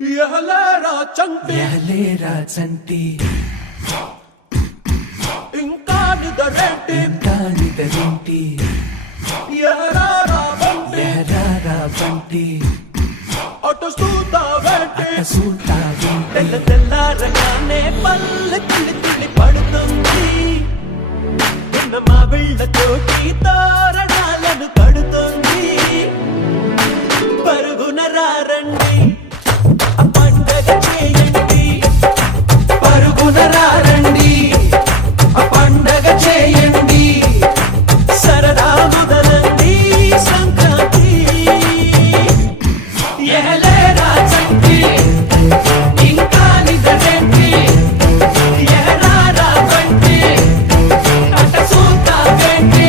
ఎహలేరా చంటి ఇంకా నిదరేంటి ఎహరారా బంటి అటు చూస్తావేంటి తెల్లారగానే పల్లె తులి పడుతుంది మా బిళ్ళతోటి తోరణాలను కడుతుంది పరుగున రారండి పండగ చేయండి పరుగున రారండి పండగ చేయండి సరదా మొదలండి సంక్రాంతి ఎహలేరా చంటి ఇంకా నిదరేంటి ఎహరారా బంటి అట చూస్తావేంటి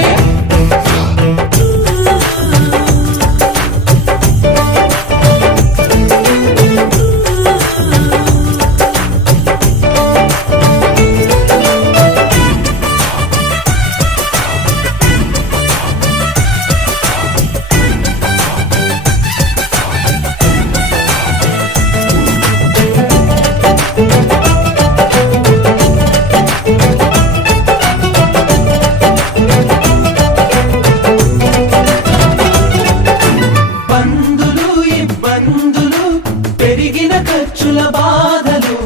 పెరిగిన ఖర్చుల బాధలు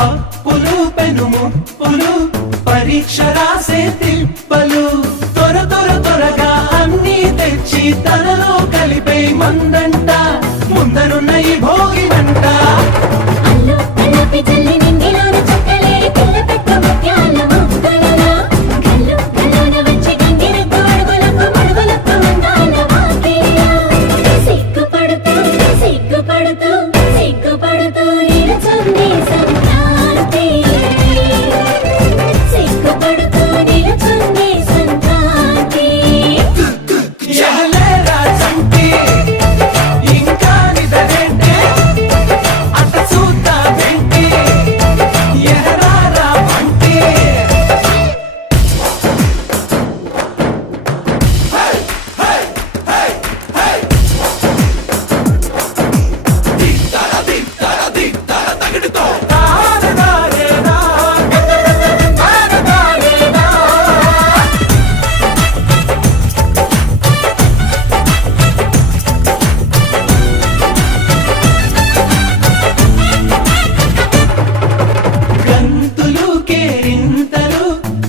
అప్పులు పెనుముప్పులు పరీక్ష రాసే తిప్పలు త్వరగా అన్ని తెచ్చి తనలో కలిపే మందంట ముందరున్న ఈ భోగి మంట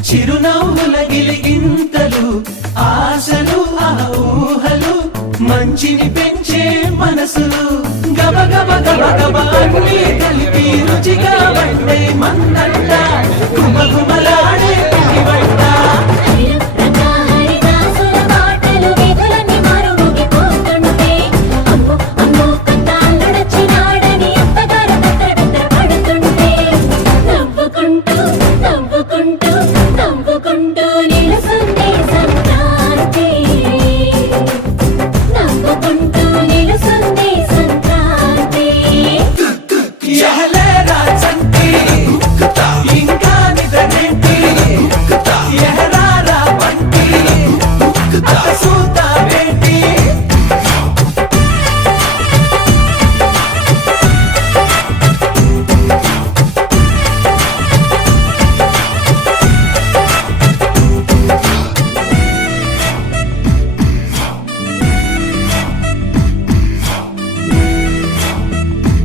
చిరునవ్వుల గిలిగింతలు ఆశలు ఆ ఊహలు మంచిని పెంచే మనసులు గబ అన్ని కలిపి రుచిగా వండే మందట